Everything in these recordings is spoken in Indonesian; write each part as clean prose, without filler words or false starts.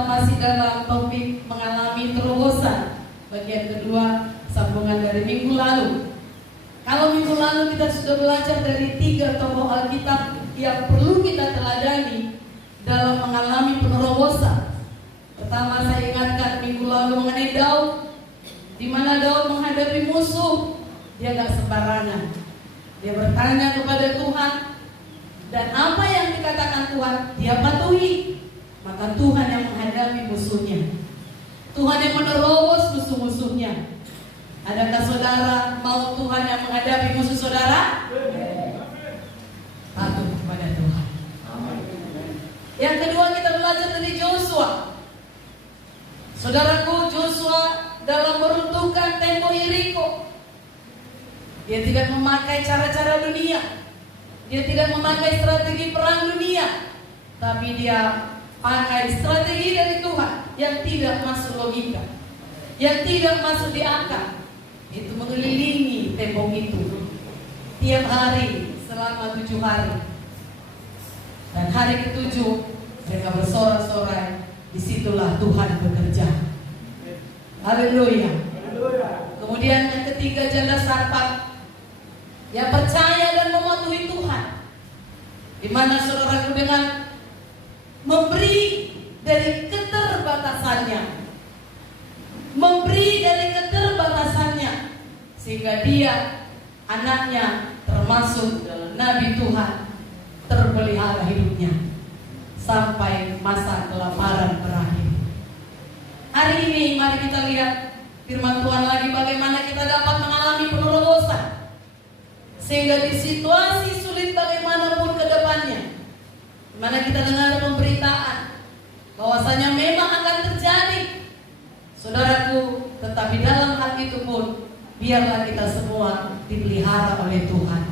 kita masih dalam topik mengalami terobosan. Bagian kedua, sambungan dari minggu lalu. Kalau minggu lalu kita sudah belajar dari 3 tokoh Alkitab yang perlu kita teladani dalam mengalami penerobosan. Pertama, saya ingatkan minggu lalu mengenai Daud, di mana Daud menghadapi musuh. Dia gak sembarangan. Dia bertanya kepada Tuhan, dan apa yang dikatakan Tuhan dia patuhi. Maka Tuhan yang menghadapi musuhnya, Tuhan yang menerobos musuh-musuhnya. Adakah saudara mau Tuhan yang menghadapi musuh saudara? Patuh kepada Tuhan. Yang kedua, kita belajar dari Joshua. Saudaraku, Joshua dalam meruntuhkan tembok Yeriko, dia tidak memakai cara-cara dunia. Dia tidak memakai strategi perang dunia, tapi dia pakai strategi dari Tuhan yang tidak masuk logika, yang tidak masuk di akal. Itu mengelilingi tembok itu tiap hari selama 7 hari. Dan hari ke-7 mereka bersorak-sorai. Disitulah Tuhan bekerja. Haleluya. Kemudian yang ketiga, janda sarpat yang percaya dan mematuhi Tuhan, di mana saudaraku dengan memberi dari keterbatasannya, sehingga dia, anaknya termasuk Nabi Tuhan, terpelihara hidupnya sampai masa kelaparan berakhir. Hari ini mari kita lihat firman Tuhan lagi, bagaimana kita dapat mengalami penerobosan, sehingga di situasi sulit bagaimanapun ke depannya, mana kita dengar pemberitaan bahwasanya memang akan terjadi, saudaraku, tetapi dalam hal itu pun biarlah kita semua dipelihara oleh Tuhan.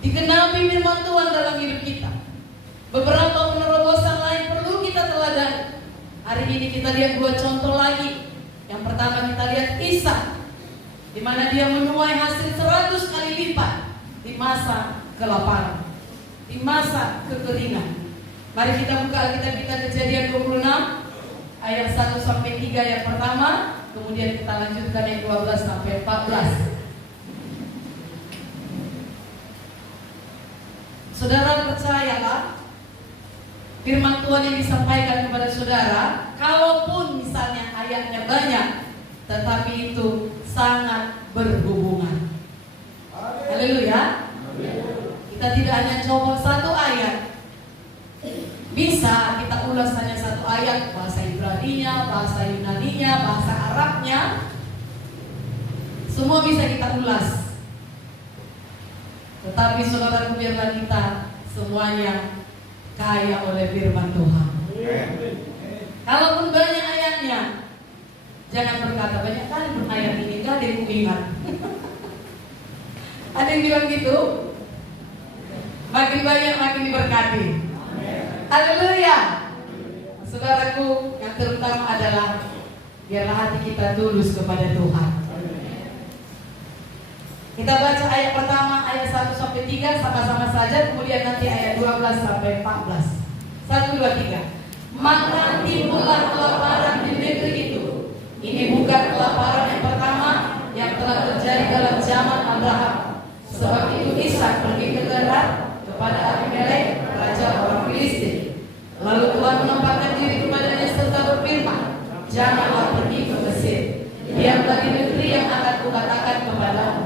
Digenapi firman Tuhan dalam hidup kita. Beberapa penerobosan lain perlu kita teladani. Hari ini kita lihat 2 contoh lagi. Yang pertama kita lihat Ishak, di mana dia menuai hasil 100 kali lipat di masa kelaparan, di masa kekeringan. Mari kita buka Alkitab kita, Kejadian 26 ayat 1-3 yang pertama, kemudian kita lanjutkan yang 12-14. Saudara, percayalah firman Tuhan yang disampaikan kepada saudara, kalaupun misalnya ayatnya banyak, tetapi itu sangat berhubungan. Haleluya. Kita tidak hanya coba 1 ayat. Bisa kita ulas hanya 1 ayat, bahasa Ibraninya, bahasa Yunaninya, bahasa Arabnya, semua bisa kita ulas. Tetapi saudara, biarlah kita semuanya kaya oleh firman Tuhan. Kalaupun banyak ayatnya, jangan berkata banyak kali ayat ini, gak ada yang ingat. Ada yang bilang gitu? Makin banyak makin diberkati. Haleluya. Saudaraku, yang terutama adalah biarlah hati kita tulus kepada Tuhan. Kita baca ayat pertama, ayat 1-3 sama-sama saja, kemudian nanti ayat 12-14. 1, 2, 3. Maka timbullah kelaparan di negeri itu. Ini bukan kelaparan yang pertama yang telah terjadi dalam zaman Abraham. Sebab itu Ishak pergi ke Gerar kepada Abimelek, raja orang Filistin. Lalu Tuhan menampakkan diri kepadanya serta berfirman, janganlah pergi ke Mesir. Diamlah di negeri yang akan kukatakan kepadamu.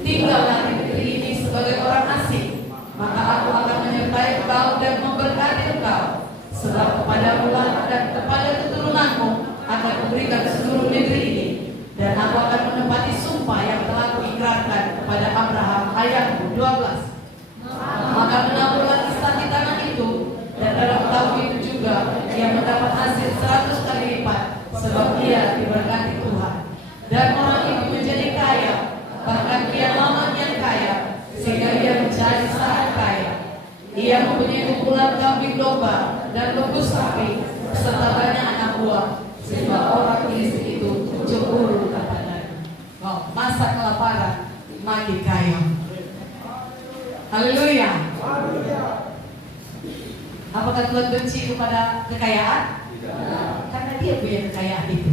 Tinggallah di negeri ini sebagai orang asing, maka aku akan menyertai engkau dan memberkati engkau. Sebab kepadamu dan kepada keturunanmu akan kuberikan seluruh negeri ini, dan aku akan menepati sumpah yang telah kuikrarkan kepada Abraham ayahmu. 12. Maka menaburlah Ishak di tanah itu, dan dalam tahun itu juga ia mendapat hasil 100 kali lipat, sebab ia diberkati Tuhan. Dan orang itu menjadi kaya, bahkan dia lama kian kaya, sehingga ia menjadi sangat kaya. Ia mempunyai kumpulan kambing domba dan lembu sapi, serta banyak anak buah, sehingga orang Filistin itu cemburu kepadanya. Wow, masa kelaparan makin kaya. Haleluya. Apakah Tuhan benci kepada kekayaan? Karena dia punya kekayaan itu.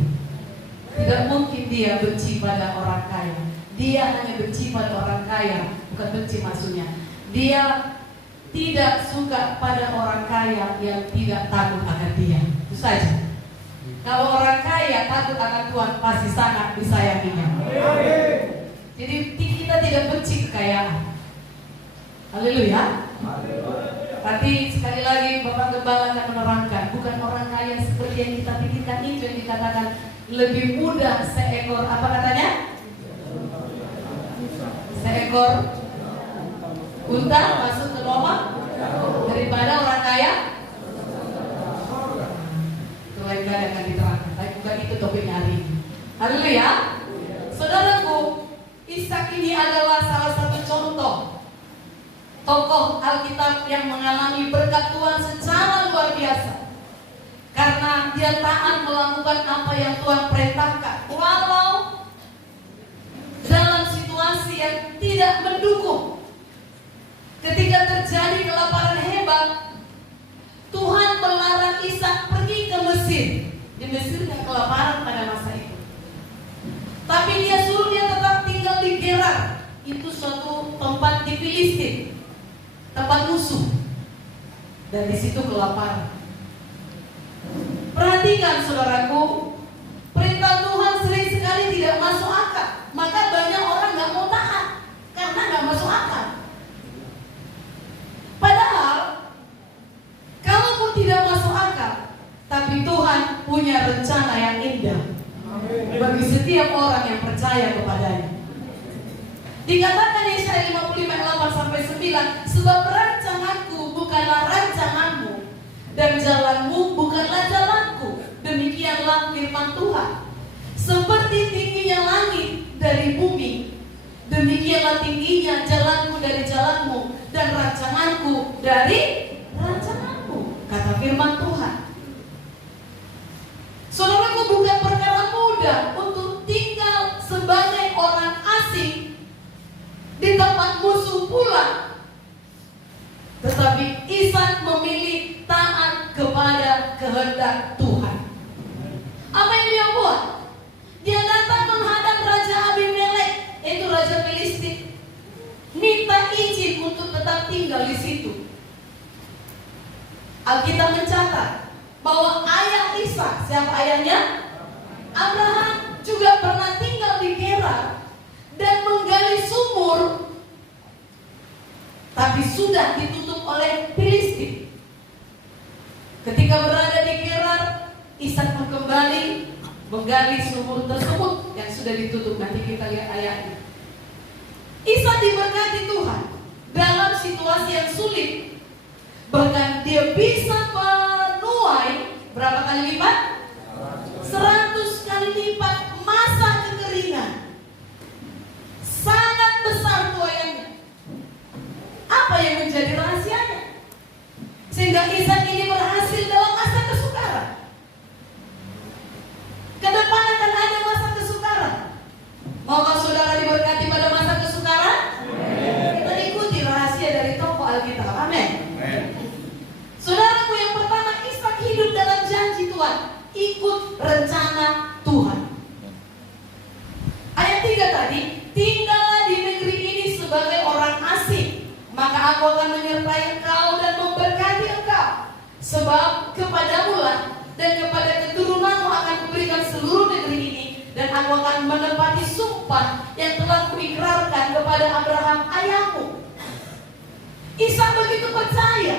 Tidak mungkin dia benci pada orang kaya. Dia hanya benci pada orang kaya, bukan benci maksudnya. Dia tidak suka pada orang kaya yang tidak takut akan dia. Itu saja. Kalau orang kaya takut akan Tuhan, pasti sangat disayanginya. Jadi kita tidak benci kekayaan. Haleluya. Tapi sekali lagi Bapak Gembala akan menerangkan, bukan orang kaya seperti yang kita pikirkan itu yang dikatakan lebih mudah seekor apa katanya? Seekor unta masuk ke lubang daripada orang kaya. Itu lain kali akan diterangkan. Tapi bukan itu topiknya hari ini. Haleluya. Saudaraku, Ishak ini adalah salah satu contoh tokoh Alkitab yang mengalami berkat Tuhan secara luar biasa. Karena dia taat melakukan apa yang Tuhan perintahkan, walau dalam situasi yang tidak mendukung. Ketika terjadi kelaparan hebat, Tuhan melarang Ishak pergi ke Mesir. Di Mesir tidak kelaparan pada masa itu, tapi dia suruh dia tetap tinggal di Gerar. Itu suatu tempat di Filistin, tempat musuh, dan di situ kelaparan. Perhatikan saudaraku, perintah Tuhan sering sekali tidak masuk akal. Maka banyak orang nggak mau taat karena nggak masuk akal. Padahal kalaupun tidak masuk akal, tapi Tuhan punya rencana yang indah bagi setiap orang yang percaya kepadanya. Dikatakan Yesaya 55:8-9, sebab rancanganku bukanlah rancanganmu, dan jalanmu bukanlah jalanku. Demikianlah firman Tuhan. Seperti tingginya langit dari bumi, demikianlah tingginya jalanku dari jalanmu, dan rancanganku dari rancanganmu, kata firman Tuhan. Saudaraku, bukan perkara mudah untuk tinggal sebagai orang asing di tempat musuh pula. Tetapi Ishak memilih taat kepada kehendak Tuhan. Apa yang dia buat? Dia datang menghadap Raja Abimelek, yaitu Raja Filistin, minta izin untuk tetap tinggal di situ. Alkitab mencatat bahwa ayah Ishak, siapa ayahnya? Abraham, juga pernah tinggal di Gerar dan menggali sumur, tapi sudah ditutup oleh Filistin. Ketika berada di Gerar, Ishak pun kembali menggali sumur tersebut yang sudah ditutup. Nanti kita lihat ayatnya. Ishak diberkati Tuhan dalam situasi yang sulit. Bahkan dia bisa menuai berapa kali lipat? 100 kali lipat masa kekeringan. Sangat besar tuaiannya. Apa yang menjadi rahasianya? Sehingga Ishak ini berhasil dalam masa kesukaran. Ke depan akan ada masa kesukaran. Maukah saudara diberkati pada masa kesukaran? Kita ikuti rahasia dari tokoh Alkitab. Amin. Saudaraku, yang pertama, Ishak hidup dalam janji Tuhan. Ikut rencana Tuhan. Ayat 3 tadi, tinggallah di negeri ini sebagai orang asing, maka aku akan menyertai engkau dan memberkati engkau. Sebab kepadamu lah dan kepada keturunanmu akan kuberikan seluruh negeri ini, dan aku akan menepati sumpah yang telah kuikrarkan kepada Abraham ayahmu. Ishak begitu percaya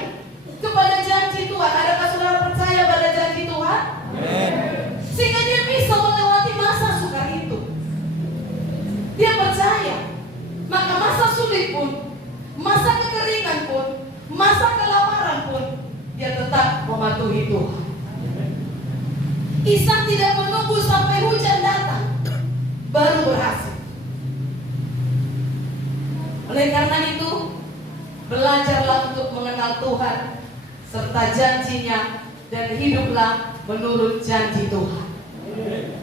kepada janji Tuhan. Adakah saudara percaya pada janji Tuhan? Sehingga dia bisa melewati masa sukar itu. Dia percaya. Maka masa sulit pun, masa kekeringan pun, masa kelaparan pun, dia tetap mematuhi Tuhan. Ishak tidak menunggu sampai hujan datang baru berhasil. Oleh karena itu, belajarlah untuk mengenal Tuhan serta janjinya, dan hiduplah menurut janji Tuhan.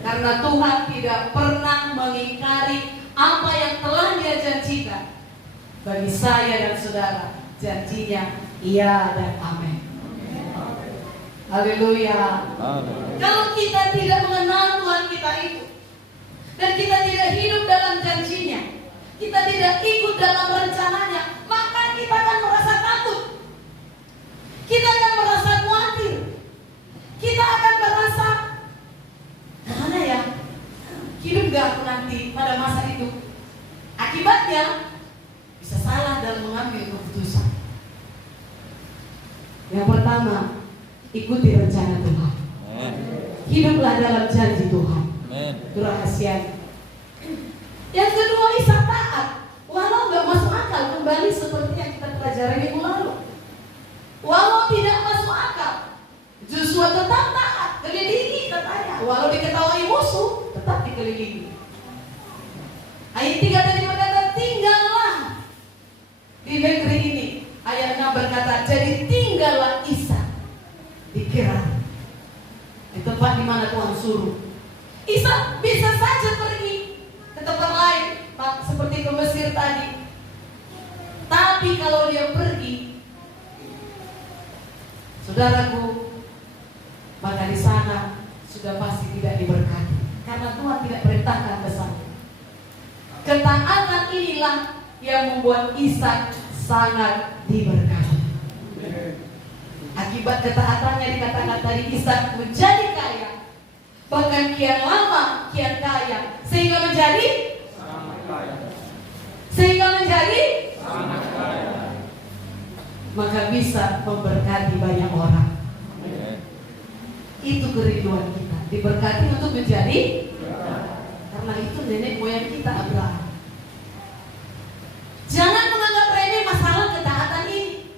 Karena Tuhan tidak pernah mengingkari apa yang telah Dia janjikan. Bagi saya dan saudara, janjinya iya dan amin. Haleluya. Kalau kita tidak mengenal Tuhan kita itu, dan kita tidak hidup dalam janjinya, kita tidak ikut dalam rencananya, maka kita akan merasa takut. Kita akan merasa khawatir. Kita akan merasa, gimana ya, hidup gak aku nanti pada masa itu. Akibatnya bisa salah dalam mengambil keputusan. Yang pertama, ikuti rencana Tuhan. Hiduplah dalam janji Tuhan. Itu rahasia. Yang kedua, Ishak taat. Walau gak masuk akal, kembali seperti yang kita pelajari minggu lalu. Walau tidak masuk akal, Joshua tetap taat, kelilingi katanya. Walau diketahui musuh, tetap dikelilingi. Ayat 3 tadi berkata, tinggallah di negeri ini. Ayat 6 berkata, jadi tinggallah Ishak di Gerar, di tempat di mana Tuhan suruh. Ishak bisa saja pergi ke tempat lain, seperti ke Mesir tadi. Tapi kalau dia pergi, saudaraku, maka di sana sudah pasti tidak diberkati, karena Tuhan tidak perintahkan ke sana. Ketaatan inilah yang membuat Ishak sangat diberkati. Akibat ketaatannya dikatakan tadi, Ishak menjadi kaya, bahkan kian lama kian kaya, sehingga menjadi sangat kaya. Maka bisa memberkati banyak orang. Itu kerinduan kita, diberkati untuk menjadi. Karena itu nenek moyang kita Abraham. Jangan menganggap remeh masalah ketaatan ini.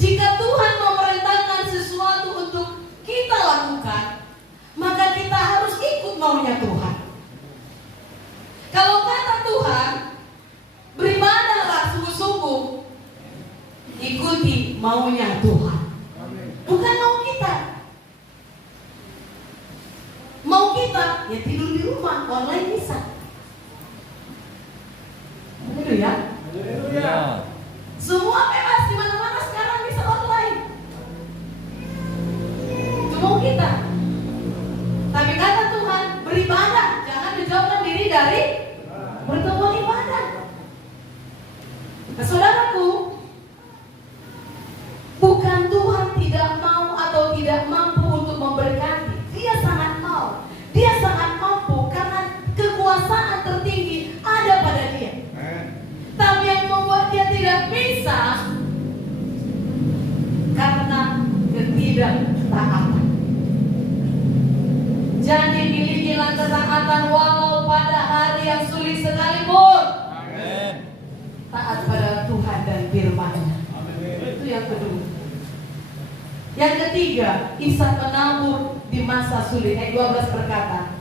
Jika Tuhan memerintahkan sesuatu untuk kita lakukan, maka kita harus ikut maunya Tuhan. Kalau kata Tuhan, beribadahlah sungguh-sungguh, ikuti maunya Tuhan, bukan mau kita. Mau kita ya tidur di rumah, online bisa. Haleluya. Semua bebas, di mana-mana sekarang bisa online. Itu mau kita. Tapi kata Tuhan, beribadah, jangan menjauhkan diri dari pertemuan ibadah. Nah, saudaraku, bukan Tuhan tidak mau atau tidak mampu untuk memberkati. Dia sangat mau. Dia sangat mampu karena kekuasaan tertinggi ada pada dia. Tapi yang membuat dia tidak bisa karena ketidaktaatan. Jadi milikilah ketaatan walau pada hari yang sulit sekalipun. Taat pada Tuhan dan firman-Nya. Itu yang kedua. Yang ketiga, Ishak menabur di masa sulit. Ayat 12 berkata,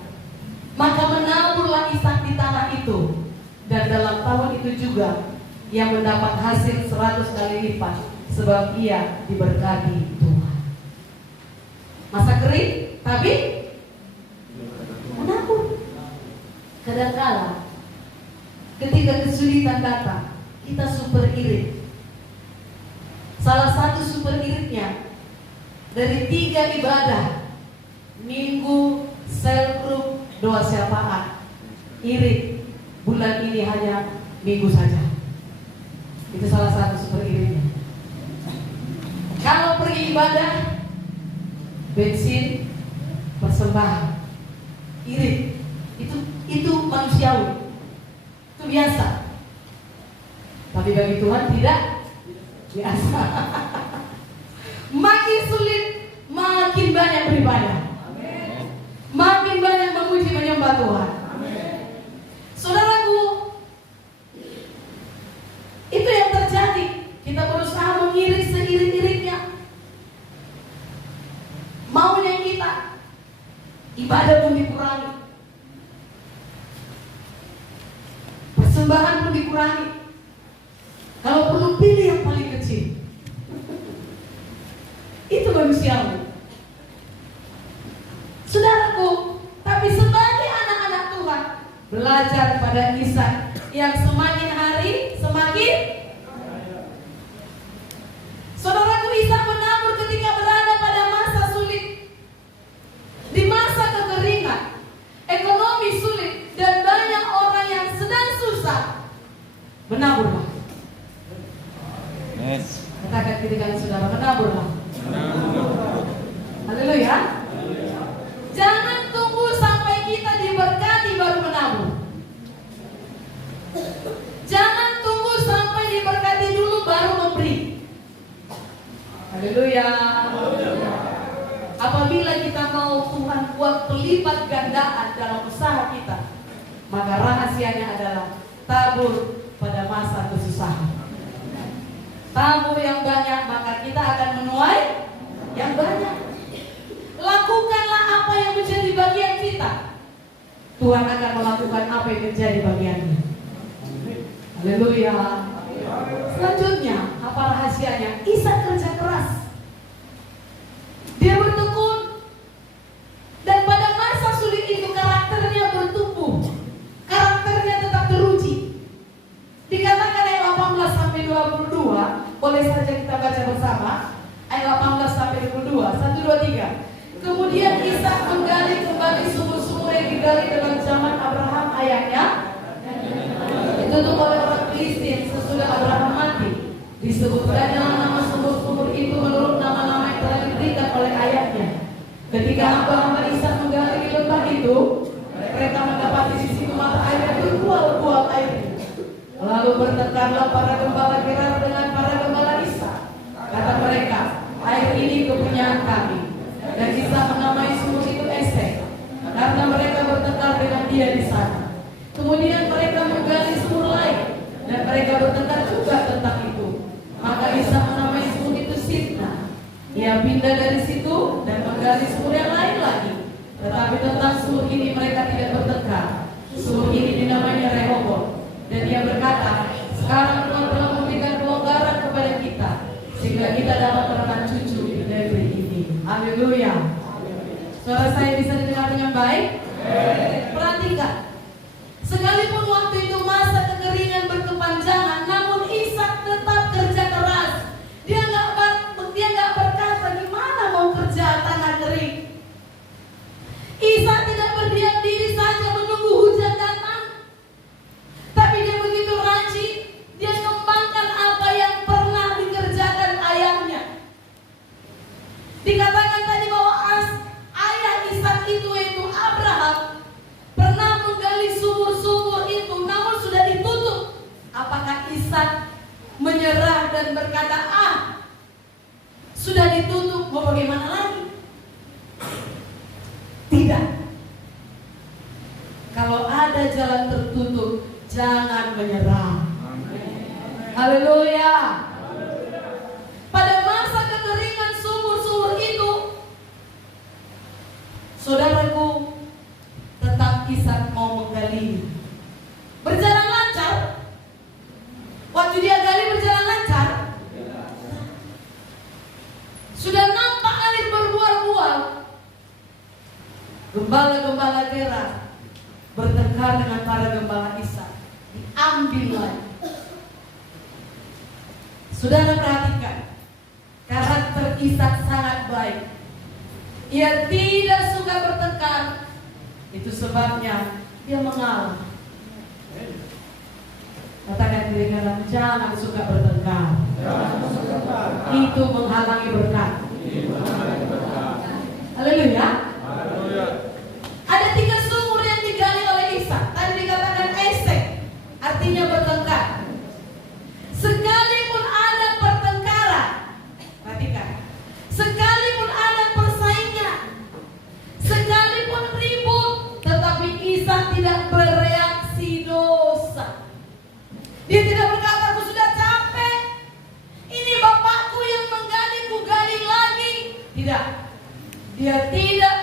maka menaburlah Ishak di tanah itu, dan dalam tahun itu juga ia mendapat hasil 100 kali lipat, sebab ia diberkati Tuhan. Masa kering, tapi menabur. Kadang-kala ketika kesulitan datang, kita super irit. Salah satu super iritnya, dari 3 ibadah, minggu, sel group, doa syafaat, irit. Bulan ini hanya minggu saja. Itu salah satu super iritnya. Kalau pergi ibadah, bensin, persembahan, irit. Itu manusiawi. Itu biasa. Tapi bagi Tuhan tidak biasa. Makin sulit, makin banyak beribadah. Makin banyak memuji menyembah Tuhan. Saudaraku, itu yang terjadi. Kita berusaha mengirit seirit-iritnya maunya kita. Ibadah pun dikurangi, persembahan pun dikurangi. Kalau perlu pilih yang paling kecil. Itu manusiawi. Saudaraku, tapi sebagai anak-anak Tuhan, belajar pada Ishak yang semakin hari semakin. Saudaraku, Ishak menabur ketika berada pada masa Menaburlah. Yes. Katakan kiri kanan saudara, menaburlah. Haleluya. Jangan tunggu sampai kita diberkati baru menabur. Jangan tunggu sampai diberkati dulu baru memberi. Haleluya. Apabila kita mau Tuhan buat pelipat gandaan dalam usaha kita, maka rahasianya adalah tabur pada masa kesusahan. Tabur yang banyak, maka kita akan menuai yang banyak. Lakukanlah apa yang menjadi bagian kita, Tuhan akan melakukan apa yang menjadi bagiannya. Haleluya. Selanjutnya, apa rahasianya? Ishak kerja keras. Dia bertekun. Dan pada masa sulit itu karakternya bertumbuh. Karakternya tetap teruji. Dikatakan ayat 18 sampai 22. Boleh saja kita baca bersama. Ayat 18 sampai 22. 1, 2, 3. Kemudian Ishak menggali kembali sumur-sumur yang digali dalam zaman Abraham ayahnya. Ditutup oleh orang Filistin sesudah Abraham mati. Disebutkan dalam nama sumur-sumur itu menurut nama-nama yang telah diberikan oleh ayahnya. Ketika hamba-hamba Ishak menggali di lembah itu, mereka mendapati di situ mata air yang berbual-bual air. Lalu bertengkarlah para gembala Gerar dengan para gembala Ishak. Kata mereka, air ini kepunyaan kami. Dan Ishak menamai sumur itu Esek, karena mereka bertengkar dengan dia di sana. Kemudian mereka menggali sumur lain, dan mereka bertengkar juga tentang itu. Maka Ishak menamai sumur itu Sitna. Ia pindah dari situ dan menggali sumur yang lain lagi. Tetapi tentang sumur ini mereka tidak bertengkar. Sumur ini dinamainya Rehoboth. Dan dia berkata, sekarang Tuhan telah memberikan kelonggaran kepada kita, sehingga kita dapat menelan cucu di negeri ini. Haleluya. Suara saya bisa didengar dengan baik? Perhatikan. Sekalipun waktu itu masa kekeringan berkepanjangan, namun Ishak tetap kerja keras. Dia nggak berkata gimana mau kerja tanah kering. Ishak tidak berdiam diri saja menunggu hujan datang, tapi dia begitu rajin. Dia kembangkan apa yang pernah dikerjakan ayahnya. Dikatakan tadi bahwa ayah Ishak itu yaitu Abraham pernah menggali sumur-sumur itu, namun sudah ditutup. Apakah Ishak menyerah dan berkata, sudah ditutup, mau bagaimana lagi? Tidak. Kalau ada jalan tertutup, jangan menyerah. Haleluya. Pada masa kekeringan sumur-sumur itu, saudaraku, tetap Ishak mau menggalinya. Berjalan lancar. Waktu dia gali berjalan lancar. Sudah nampak air berbual-bual. Gembala-gembala Gerar bertengkar dengan para gembala Ishak. Diambil lagi. Saudara perhatikan, karakter Ishak sangat baik. Ia tidak suka bertengkar. Itu sebabnya dia mengalah. Katakan diri kanan, jangan suka bertengkar. Itu menghalangi berkat. Haleluya. Ada 3 sumur yang digali oleh Ishak. Tadi dikatakan Esek, artinya bertengkar. Sekalipun ada pertengkaran, perhatikan, sekalipun ada persaingan, sekalipun ribut, tetapi Ishak tidak bereaksi dosa. Dia tidak berkata, aku sudah capek, ini bapakku yang menggali, ku gali lagi. Tidak. Dia tidak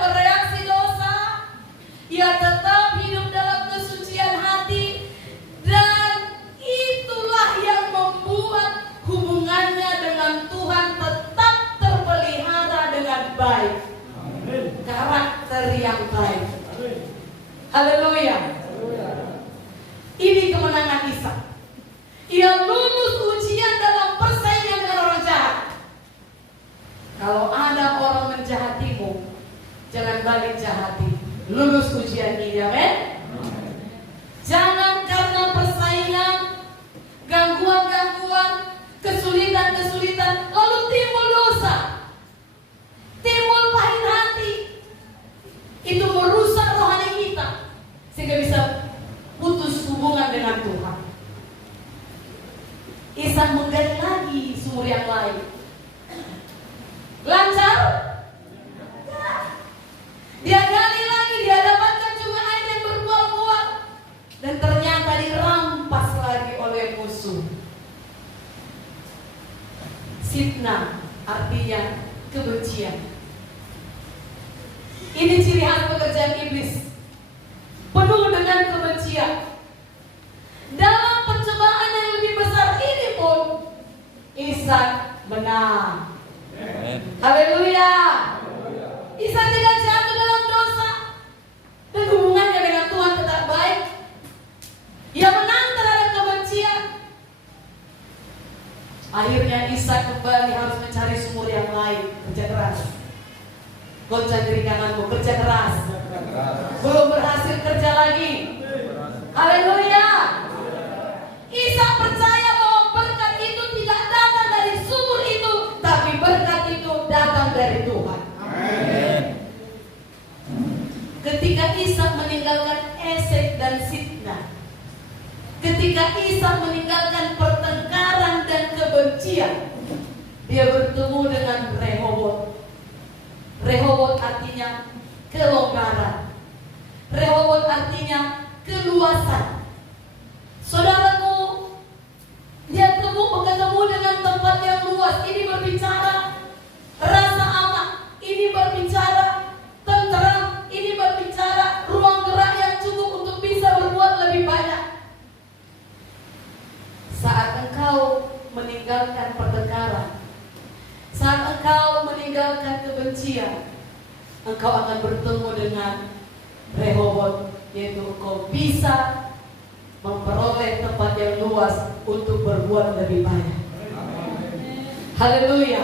Ishak menggali lagi sumur yang lain. Lancar? Dia gali lagi, dia dapatkan juga air yang berbuah-buah. Dan ternyata dirampas lagi oleh musuh. Sitna artinya kebencian. Ini ciri khas pekerjaan iblis, penuh dengan kebencian. Dalam pencobaan yang lebih besar ini pun Ishak menang. Haleluya. Ishak tidak jatuh dalam dosa dan hubungannya dengan Tuhan tetap baik. Ia menang terhadap kebencian. Akhirnya Ishak kembali harus mencari sumur yang lain. Kerja keras. Goncang kiri kananmu, kerja keras. Belum berhasil kerja lagi. Haleluya. Ishak percaya bahwa berkat itu tidak datang dari sumur itu, tapi berkat itu datang dari Tuhan. Ketika Ishak meninggalkan Esek dan Sitna, ketika Ishak meninggalkan pertengkaran dan kebencian, dia bertemu dengan Rehobot. Rehobot artinya kelonggaran. Rehobot artinya keluasan. Saudaraku, dia ketemu dengan tempat yang luas. Ini berbicara rasa aman. Ini berbicara tenteram. Ini berbicara ruang gerak yang cukup untuk bisa berbuat lebih banyak. Saat engkau meninggalkan pertengkaran, saat engkau meninggalkan kebencian, engkau akan bertemu dengan Rehobot, yaitu engkau bisa memperoleh tempat yang luas untuk berbuat lebih banyak. Haleluya.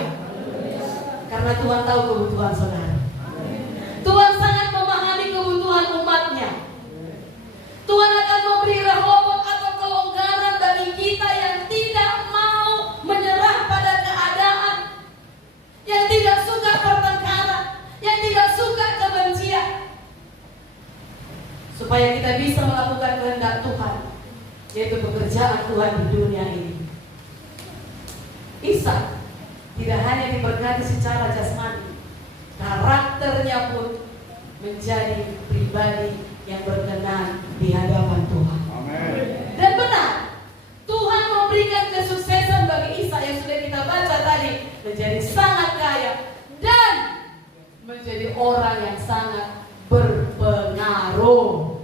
Karena Tuhan tahu kebutuhan saudara. Tuhan sangat memahami kebutuhan umatnya. Tuhan akan memberi Rehobot atau kelonggaran bagi kita yang tidak mau menyerah pada keadaan, yang tidak suka pertengkaran, yang tidak suka kebencian, supaya kita bisa melakukan kehendak Tuhan, yaitu pekerjaan Tuhan di dunia ini. Ishak tidak hanya diberkati secara jasmani, karakternya pun menjadi pribadi yang berkenan di hadapan Tuhan. Amen. Dan benar, Tuhan memberikan kesuksesan bagi Ishak yang sudah kita baca tadi, menjadi sangat kaya dan menjadi orang yang sangat berpengaruh.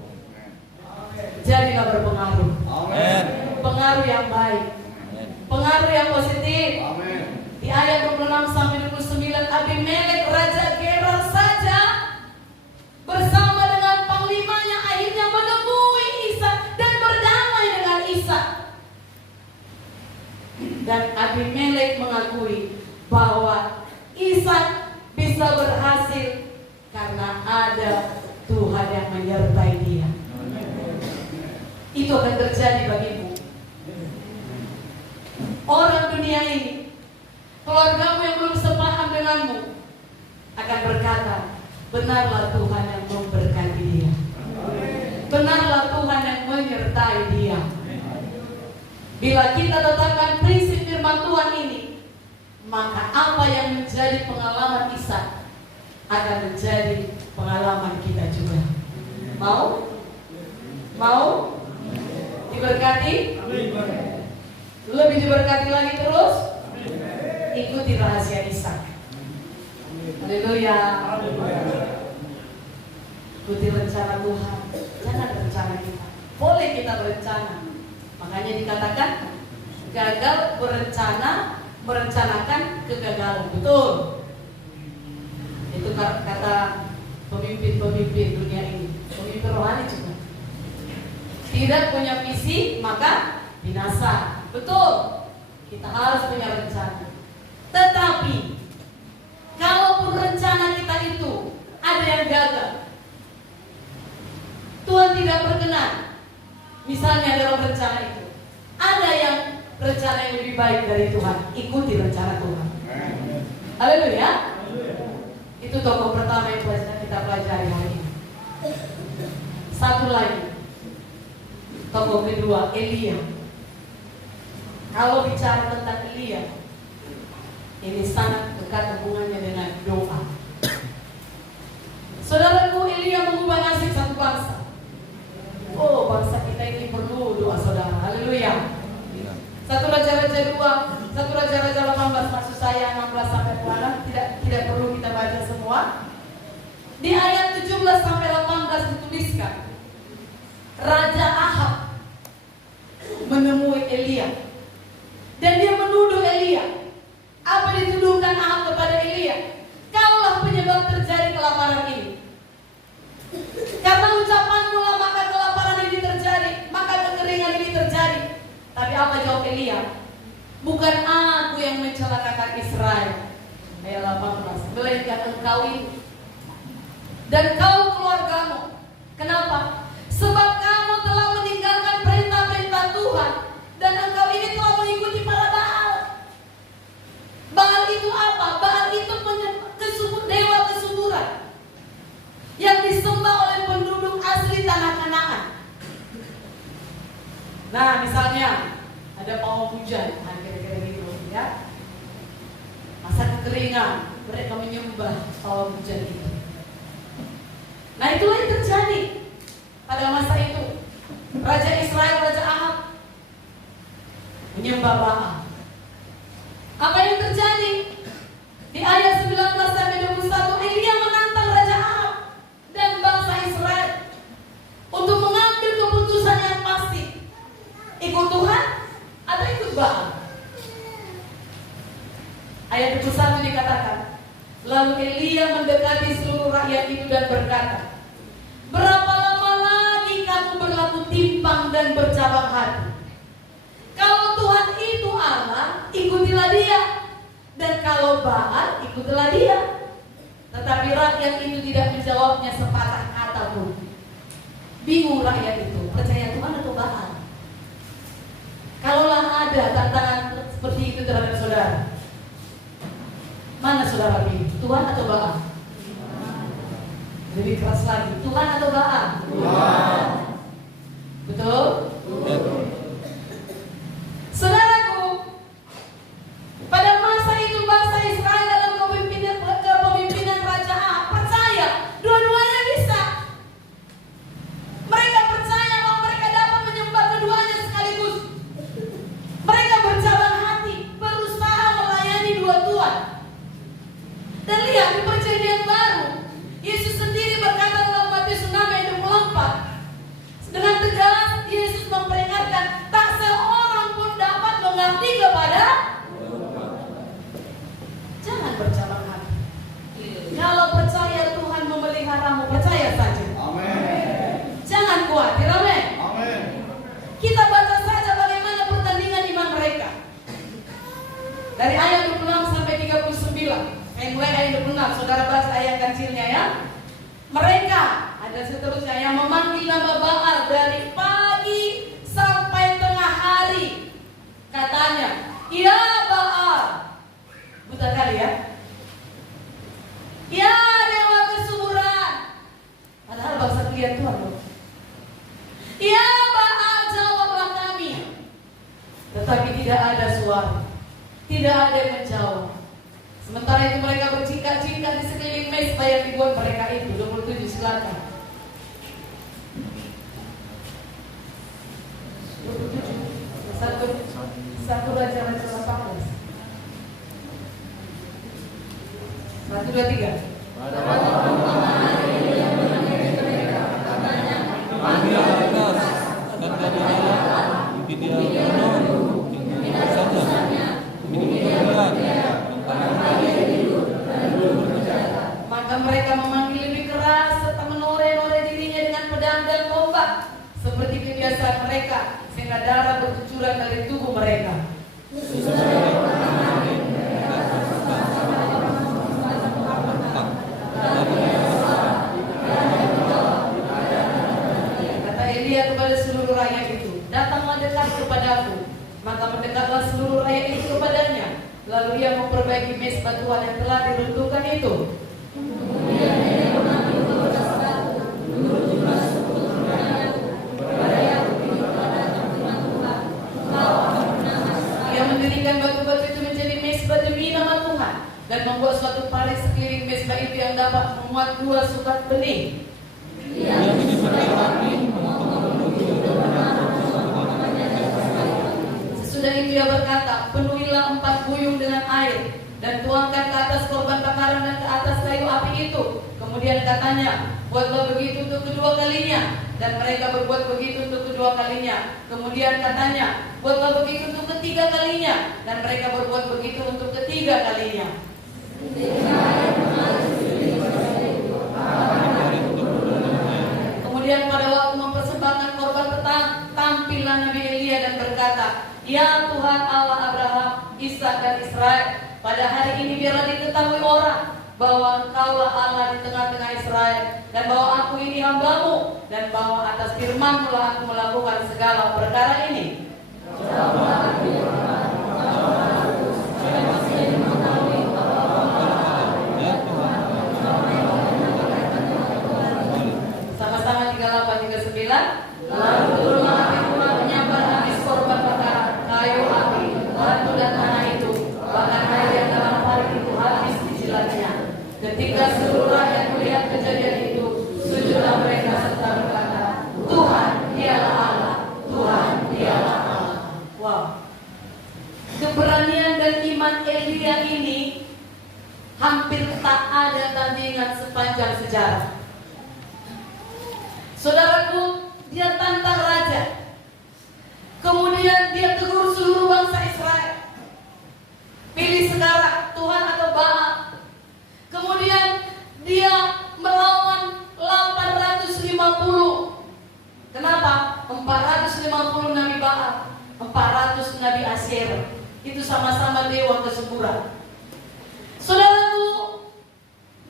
Jadilah berpengaruh. Amen. Pengaruh yang baik. Amen. Pengaruh yang positif. Amen. Di ayat 26 sampai 29, Abimelek Raja Gerar saja bersama dengan panglimanya akhirnya menemui Ishak dan berdamai dengan Ishak. Dan Abimelek mengakui bahwa Ishak bisa berhasil karena ada Tuhan yang menyertai dia. Itu akan terjadi bagimu. Orang dunia ini, keluargamu yang belum sepaham denganmu, akan berkata, benarlah Tuhan yang memberkati dia. Benarlah Tuhan yang menyertai dia. Bila kita tetapkan prinsip firman Tuhan ini, maka apa yang menjadi pengalaman Ishak akan menjadi pengalaman kita juga. Mau? Mau? Diberkati? Lebih diberkati lagi terus? Ikuti rahasia Ishak. Haleluya. Ikuti rencana Tuhan, jangan rencana kita. Boleh kita berencana. Makanya dikatakan gagal berencana, merencanakan kegagalan. Betul. Itu kata pemimpin-pemimpin dunia ini, pemimpin rohani juga. Tidak punya visi maka binasa. Betul. Kita harus punya rencana. Tetapi kalaupun rencana kita itu ada yang gagal, Tuhan tidak berkenan. Misalnya dalam rencana itu ada yang rencana yang lebih baik dari Tuhan, ikuti rencana Tuhan. Haleluya. Itu tokoh pertama yang kita pelajari hari ini. Satu lagi, tokoh kedua, Elia. Kalau bicara tentang Elia, ini sangat dekat hubungannya dengan doa. Saudaraku, Elia mengubah nasib satu bangsa. Oh, bangsa kita ini perlu doa saudara. Haleluya. 1 Raja-Raja 2, 1 Raja-Raja 18, maksud saya 16 sampai 20, tidak perlu kita baca semua. Di ayat 17 sampai 18 dituliskan, Raja Ahab menemui Elia dan dia menuduh Elia. Apa dituduhkan Ahab kepada Elia? Kaulah penyebab terjadi kelaparan ini. Karena ucapanmu lah maka kelaparan ini terjadi, maka kekeringan ini terjadi. Tapi apa jawab Elia? Bukan aku yang mencelakakan Israel, ayat 18, melainkan engkau ini dan kau keluargamu. Kenapa? Sebab kamu telah meninggalkan perintah-perintah Tuhan dan engkau ini telah mengikuti para Baal. Baal itu apa? Baal itu dewa kesuburan yang disembah oleh penduduk asli tanah Kanaan. Nah, misalnya ada pawang hujan, kira-kira gitu ya. Masa kekeringan, mereka menyembah pawang hujan itu. Nah, itulah yang terjadi pada masa itu. Raja Israel, Raja Ahab menyembah Baal. Apa yang terjadi? Di ayat 19 sampai 21, Elia menantang Raja Ahab dan bangsa Israel untuk mengambil keputusan yang pasti. Ikut Tuhan atau ikut Baal? Ayat 21 dikatakan, lalu Elia mendekati seluruh rakyat itu dan berkata, berapa lama lagi kamu berlaku timpang dan bercabang hati? Kalau Tuhan itu Allah, ikutilah dia. Dan kalau Baal, ikutilah dia. Tetapi rakyat itu tidak menjawabnya sepatah kata pun. Bingung rakyat itu, percaya Tuhan atau Baal? Kalaulah ada tantangan seperti itu terhadap saudara, mana saudara pilih? Tuhan atau Baal? Lebih keras lagi, Tuhan atau Baal? Tuhan. Betul? Betul. Saudaraku, pada masa itu bangsa Israel dalam kepemimpinan Raja Ahab percaya dua-duanya bisa. Mereka percaya bahwa mereka dapat menyembah keduanya sekaligus. Mereka bercabang hati, berusaha melayani dua Tuhan. Dan lihat di perjanjian baru, Yesus sendiri berkata dalam Matius 6 ayat 24, dengan tegas Yesus memperingatkan, tak seorang pun dapat mengabdi kepada. Jangan bercabang hati. Kalau percaya Tuhan memeliharamu, percaya saja. Amin. Jangan khawatir, amin. Amin. Kita baca saja bagaimana pertandingan iman mereka. Dari ayat 26 sampai 39. Saya mulai ayat 26, saudara baca ayat kecilnya ya. Mereka, ada seterusnya, yang memanggil nama Baal dari pagi sampai tengah hari. Katanya, ya Baal. Buta kali ya. Ya dewa kesuburan. Padahal bangsa pilihan Tuhan loh. Ya Baal, jawablah kami. Tetapi tidak ada suara, tidak ada yang menjawab. Sementara itu mereka bercingkak-cingkak di sekeliling mezbah yang dibuat mereka itu. 27, silakan. 27. Satu Raja-Raja 18. 1, 2, 3. Maka mereka memanggil lebih keras serta menoreh-noreh dirinya dengan pedang dan tombak seperti kebiasaan mereka, sehingga darah bercucuran dari tubuh mereka. Kata Elia kepada seluruh rakyat itu, datanglah dekat kepadaku. Maka mendekatlah seluruh rakyat itu kepadanya. Lalu ia memperbaiki mezbah Tuhan yang telah diruntuhkan itu. dan membuat suatu parit sekeliling mesbah itu yang dapat memuat 2 sukat benih. Sesudah itu ia berkata, penuhilah 4 buyung dengan air dan tuangkan ke atas korban bakaran dan ke atas kayu api itu. Kemudian katanya, buatlah begitu untuk kedua kalinya. Dan mereka berbuat begitu untuk kedua kalinya. Kemudian katanya, buatlah begitu untuk ketiga kalinya. Dan mereka berbuat begitu untuk ketiga kalinya. Kemudian pada waktu mempersembahkan korban petang, tampillah Nabi Elia dan berkata, ya Tuhan Allah Abraham, Ishak dan Israel, pada hari ini biarlah diketahui orang bahwa Engkaulah Allah di tengah-tengah Israel, dan bahwa aku ini hamba-Mu, dan bahwa atas firman-Mu lah aku melakukan segala perkara ini. Sama-sama 38-39. Lalu turunlah api rumah menyambar habis korban bakaran, kayu api, batu dan tanah itu, bahkan air yang dalam parit itu habis dijilatnya. Ketika seluruh rakyat melihat kejadian itu, sujudlah mereka serta berkata, Tuhan dialah Allah, Tuhan dialah Allah. Wow. Keberanian dan iman Elia ini hampir tak ada tandingan sepanjang sejarah. Saudaraku, dia tantang raja. Kemudian dia tegur seluruh bangsa Israel. Pilih sekarang Tuhan atau Baal. Kemudian dia melawan 850. Kenapa? 450 nabi Baal, 400 nabi Asyera. Itu sama-sama dewa kesuburan. Saudaraku,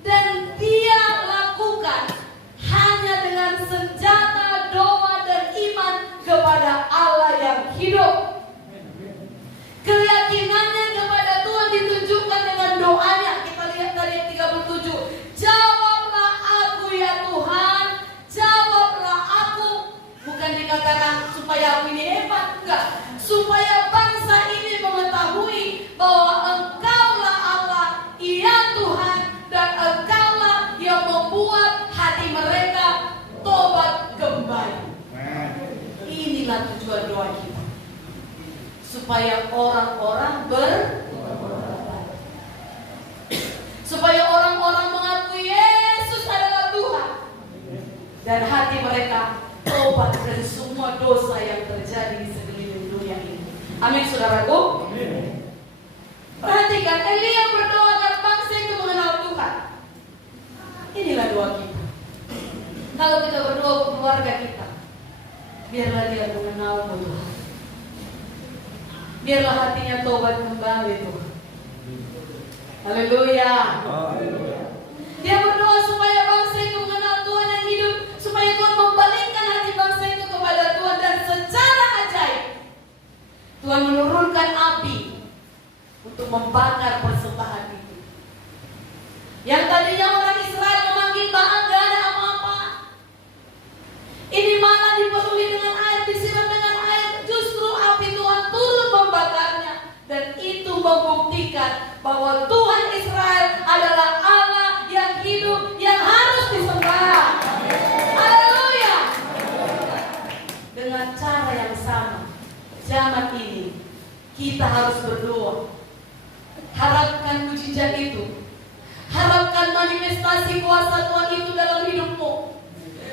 dan dia lakukan hanya dengan senjata doa dan iman kepada Allah yang hidup. Keyakinannya kepada Tuhan ditunjukkan dengan doanya. Kita lihat dari 37. Jawablah aku ya Tuhan, jawablah aku. Bukan dikatakan supaya aku ini hebat, enggak. Supaya bangsa ini mengetahui bahwa Engkaulah Allah, iya Tuhan, dan Engkaulah yang membuat hati mereka tobat kembali. Inilah tujuan doa kita, supaya orang-orang supaya orang-orang mengakui Yesus adalah Tuhan, dan hati mereka tobat dari semua dosa yang terjadi di sekeliling dunia ini. Amin, saudaraku. Perhatikan, Elia berdoa agar bangsa itu mengenal Tuhan. Inilah doa kita. Kalau kita berdoa untuk keluarga kita, biarlah dia mengenal Tuhan. Biarlah hatinya tobat kembali Tuhan. Haleluya. Dia berdoa supaya bangsa itu mengenal Tuhan yang hidup, supaya Tuhan membalikkan hati bangsa itu kepada Tuhan, dan secara ajaib Tuhan menurunkan api untuk membakar persembahan itu. Yang tadinya orang Israel memanggil Baal, gak ada apa-apa. Ini malah dipenuhi dengan air, disiram dengan air. Justru api Tuhan turun membakarnya, dan itu membuktikan bahwa Tuhan Israel adalah Allah yang hidup, yang harus disembah. Haleluya. Dengan cara yang sama, zaman ini kita harus berdoa. Harapkan mujizat itu, harapkan manifestasi kuasa Tuhan itu dalam hidupmu.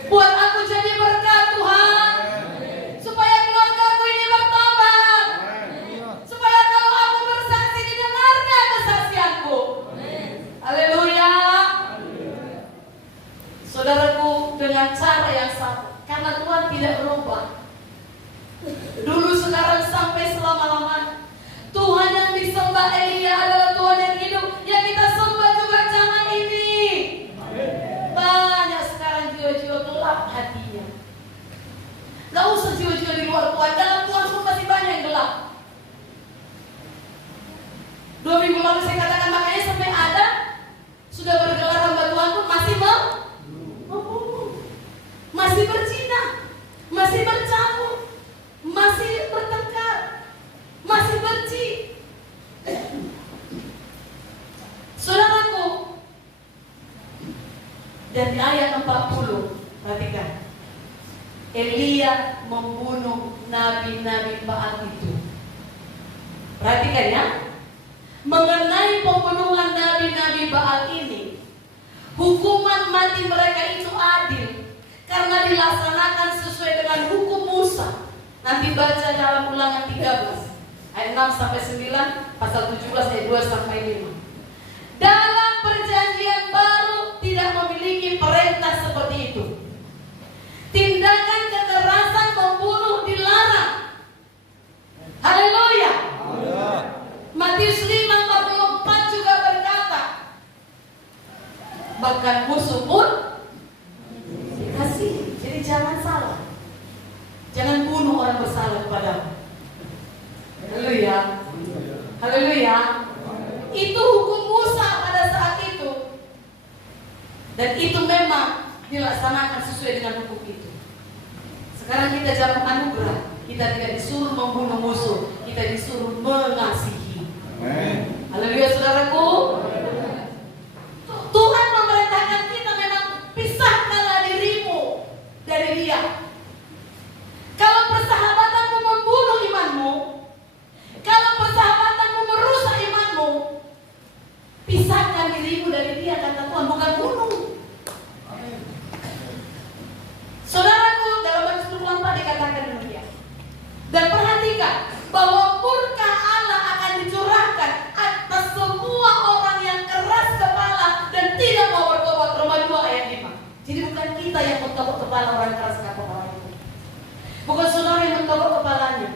Buat aku jadi berkat Tuhan, supaya keluargaku ini bertobat, supaya kalau aku bersaksi didengarnya kesaksianku. Haleluya. Saudaraku, dengan cara yang sama, karena Tuhan tidak berubah, dulu, sekarang, sampai selama-lamanya. Tuhan yang disembah Elia adalah Tuhan yang hidup, yang kita sembah juga zaman ini. Banyak sekarang jiwa-jiwa gelap hatinya. Elia membunuh nabi-nabi Baal itu. Perhatikan ya, mengenai pembunuhan nabi-nabi Baal ini, hukuman mati mereka itu adil karena dilaksanakan sesuai dengan hukum Musa. Nanti baca dalam Ulangan 13 ayat 6 sampai 9, pasal 17 ayat 2 sampai 5. Dalam perjanjian baru tidak memiliki perintah seperti itu. Tindakan kekerasan membunuh dilarang. Haleluya. Matius 5:44 juga berkata, bahkan musuh pun dikasihi. Jadi jangan salah. Jangan bunuh orang bersalah kepadamu. Haleluya. Haleluya. Itu hukum Musa pada saat itu. Dan itu memang dilaksanakan sesuai dengan hukum itu. Sekarang kita zaman anugerah. Kita tidak disuruh membunuh musuh, kita disuruh mengasihi. Amen. Haleluya saudaraku. Tuhan memerintahkan kita memang pisahkanlah dirimu dari dia. Kalau persahabatanmu membunuh imanmu, kalau persahabatanmu merusak imanmu, pisahkan dirimu dari dia, kata Tuhan, bukan bunuh. Saudaraku, dalam Matius 24 dikatakan demikian. Dan perhatikan bahwa murka Allah akan dicurahkan atas semua orang yang keras kepala dan tidak mau bertobat. Roma 2 ayat 5. Jadi bukan kita yang mentobat kepala orang keras kepala itu. Bukan saudara yang mentobat kepalanya.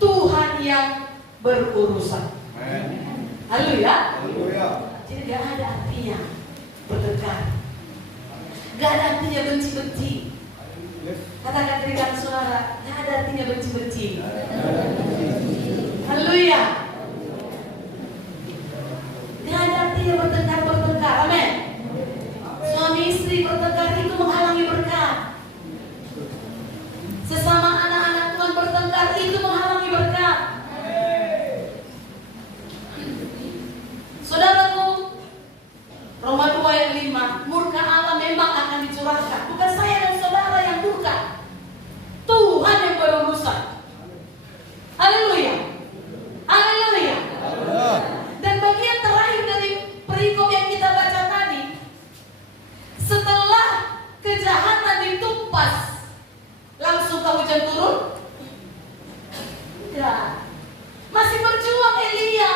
Tuhan yang berurusan. Haleluya. Jadi gak ada artinya bertengkar. Gak ada artinya benci-benci. Katakan berikan saudara, gak ada artinya benci-benci. Haleluya. Gak ada artinya bertengkar. Amin. Suami istri bertengkar itu menghalangi berkat. Sesama anak-anak Tuhan bertengkar itu menghalangi berkat. Saudaraku, Roma 2 ayat 5, murka Allah memang akan dicurahkan. Bukan saya dan saudara yang murka, Tuhan yang berurusan. Haleluya. Haleluya. Dan bagian terakhir dari perikop yang kita baca tadi, setelah kejahatan ditumpas, langsung hujan turun? Tidak. Masih berjuang Elia.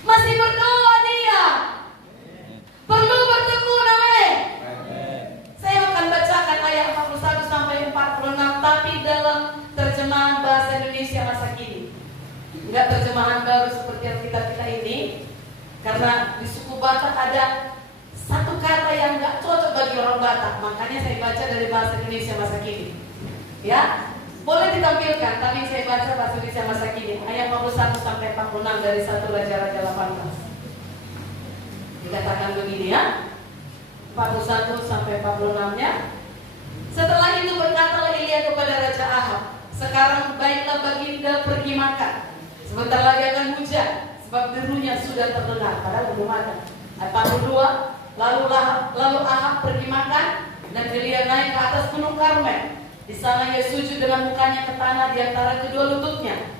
Masih berdoa dia. Perlu bertekun, amin. Saya akan bacakan ayat 41 sampai 46, tapi dalam terjemahan bahasa Indonesia masa kini. Enggak terjemahan baru seperti yang kita ini. Karena di suku Batak ada satu kata yang enggak cocok bagi orang Batak. Makanya saya baca dari bahasa Indonesia masa kini. Ya, boleh ditampilkan, tapi saya baca bahasa Indonesia masa kini. Ayat 41 sampai 46 dari 1 Raja-Raja 18. Dikatakan begini ya, 41 sampai 46-nya. Setelah itu berkatalah Elia kepada Raja Ahab, sekarang baiklah baginda pergi makan. Sebentar lagi akan hujan, sebab derunya sudah terdengar. Padahal belum ada. Ayat 42, lalu Ahab pergi makan, dan Elia naik ke atas gunung Karmel. Di sana ia sujud dengan mukanya ke tanah di antara kedua lututnya.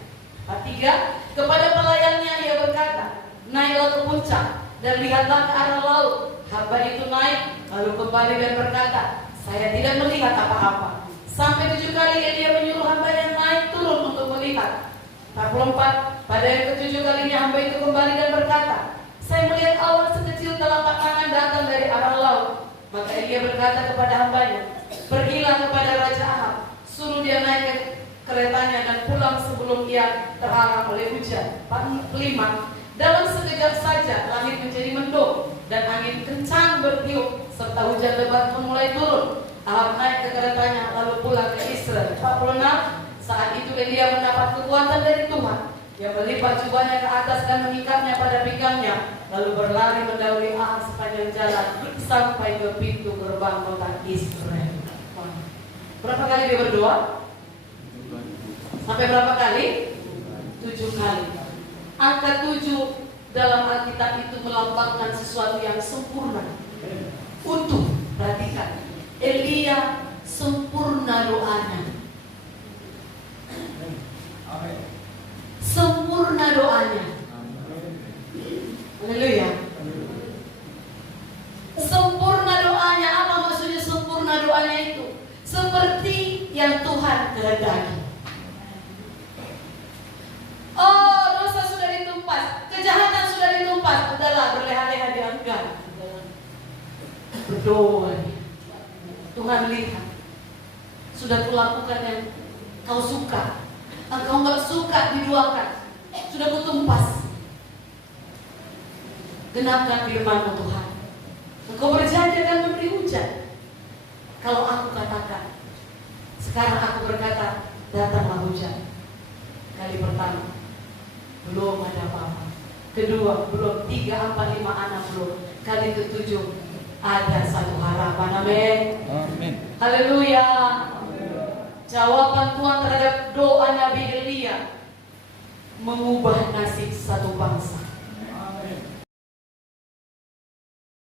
Ayat 3, kepada pelayannya ia berkata, naiklah ke puncak dan lihatlah ke arah laut. Hamba itu naik, lalu kembali dan berkata, saya tidak melihat apa-apa. Sampai 7 kali Elia menyuruh hambanya naik turun untuk melihat. 44, pada yang ke-7 kalinya hamba itu kembali dan berkata, saya melihat awan sekecil telapak tangan datang dari arah laut. Maka Elia berkata kepada hambanya, pergilah kepada Raja Ahab, suruh dia naik ke keretanya dan pulang sebelum ia terhalang oleh hujan. 45, dalam sekejap saja langit menjadi mendung dan angin kencang bertiup serta hujan lebat pun mulai turun. Ahab naik ke keretanya lalu pulang ke Israel. 46, saat itu Elia mendapat kekuatan dari Tuhan. Dia melipat jubahnya ke atas dan mengikatnya pada pinggangnya, lalu berlari mendahului Ahab sepanjang jalan sampai ke pintu gerbang kota Israel. Berapa kali dia berdoa? Sampai berapa kali? 7 kali. Angka 7 dalam Alkitab itu melambangkan sesuatu yang sempurna. Utuh. Perhatikan, Elia sempurna doanya. Sempurna doanya. Haleluya. Sempurna doanya. Apa maksudnya sempurna doanya itu? Seperti yang Tuhan kehendaki. Oh, dosa sudah ditumpas, kejahatan sudah ditumpas, udahlah berleha-leha diangkat. Berdoa dia. Tuhan lihat, sudah kulakukan yang kau suka. Engkau nggak suka diduakan, sudah kutumpas. Genapkan firman-Mu Tuhan. Engkau berjanji akan memberi hujan. Kalau aku katakan, sekarang aku berkata, datanglah hujan. Kali pertama, belum ada apa-apa. Kedua, belum. 3, 4, 5 anak belum. Kali ke-7, ada satu harapan. Amin. Amin. Haleluya. Jawaban Tuhan terhadap doa Nabi Elia mengubah nasib satu bangsa.